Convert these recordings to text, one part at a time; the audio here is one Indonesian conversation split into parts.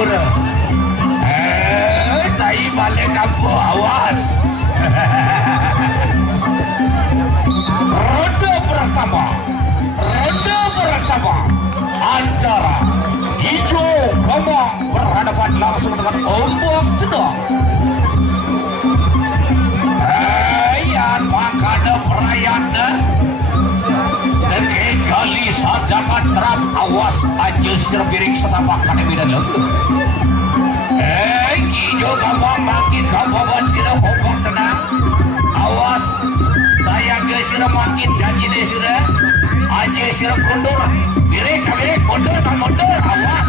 kabur. Saya balik kampung, awas. Ronde pertama antara hijau Kamang berhadapan langsung dengan ombak Tedong. Ayan makana perayaan dan kali sadangan terap awas aja serbiring setapak kana bidan leuh. Hijau Kamang makin kababan tidak ombak tenang. Awas saya geus makin janji deh sudah. Aja sirap mundur, birik mundur, awas.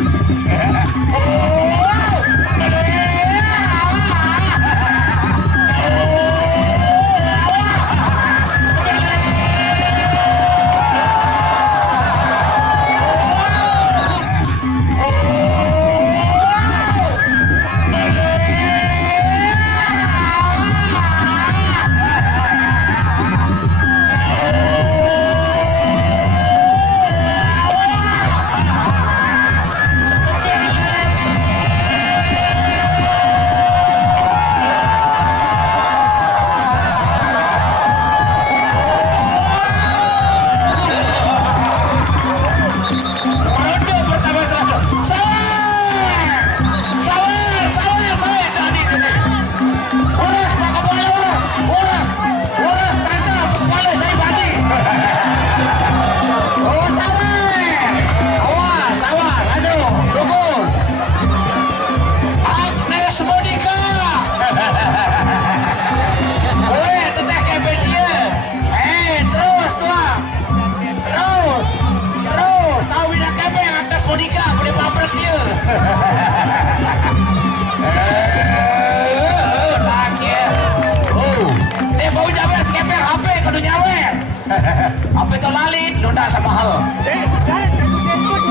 Apa itu lalit? Nunda sama hal.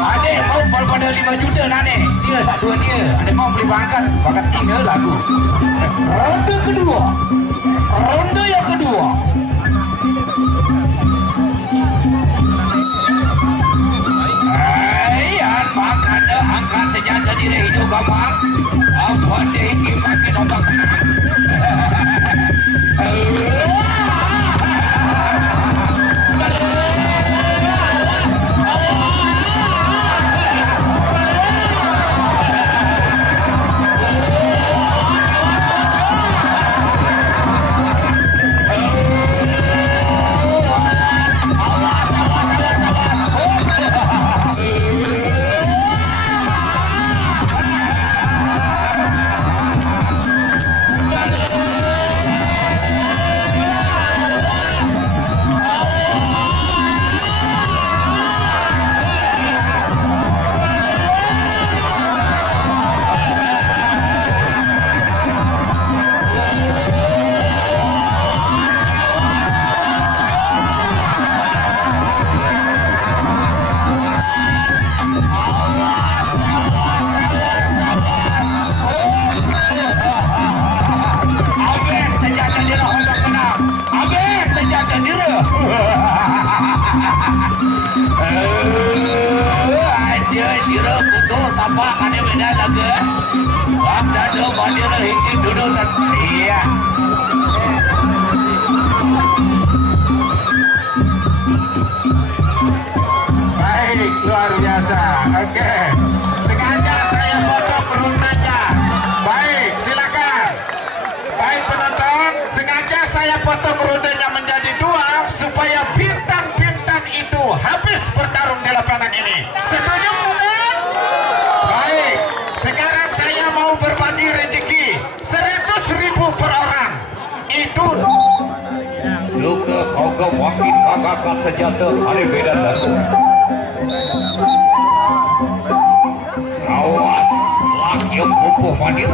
Adek mau pada 5 juta nane. Dia satu dia. Adek mau beli bakat tinggal lagu. Ronde yang kedua. Ayan makanya angkat senjata diri hijau Kamang. Apa deh makin ombak tenang. Aja sira kudu sapa kane beda lagi. Wah dado bandir hiji duduk iya. Baik, luar biasa. Oke. Sengaja saya foto perundanya. Baik, silakan. Baik penonton, sengaja saya foto perundanya menjadi 2 supaya bintang-bintang itu habis bertarung di lapangan ini. Setuju bukan? Baik, sekarang saya mau berbagi rezeki 100.000 per orang. Itu suka kau makin kakak senjata ada beda daru. Awas laki yang pupuh mandir.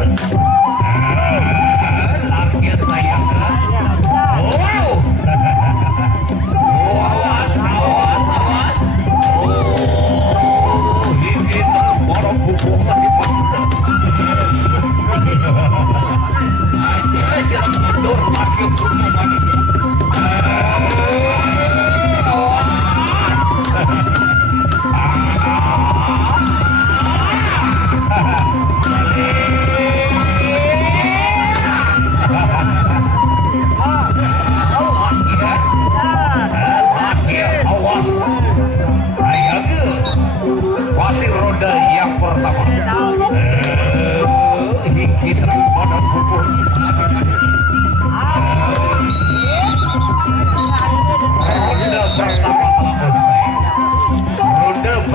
Laki sayang. Wow. Awas. Oh, ini orang pupuh lagi mandir. Aja siram mundur laki yang pupuh mandir.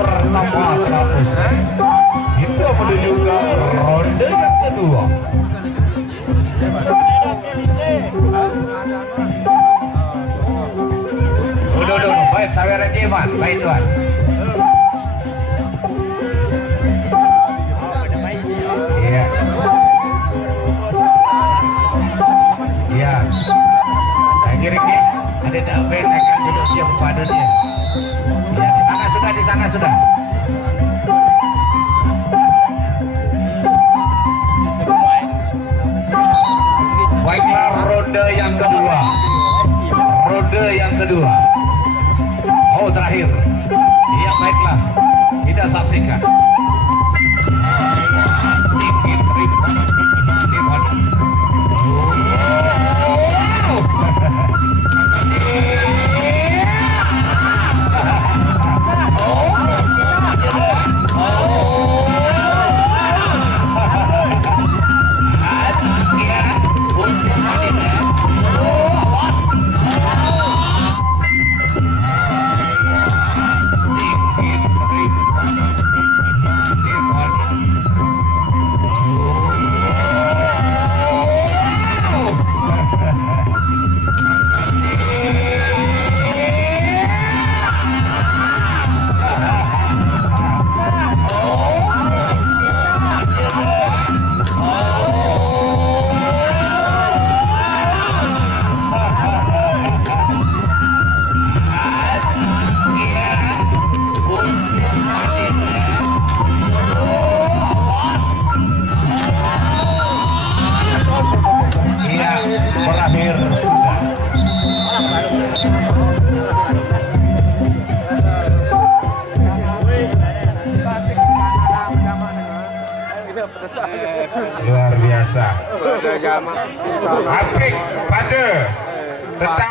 pertama selesai. Itu menunjukkan ronde yang kedua. Udah, baik, saya rejiman, baik tuan. Iya. Iya. Kiri-kiri, ada David akan duduk siap pada dia. Iya, di sana sudah. Baiklah, ronde yang kedua. Oh, terakhir. Iya, baiklah. Kita saksikan. Berakhir sudah. Luar biasa. Apik pada tentang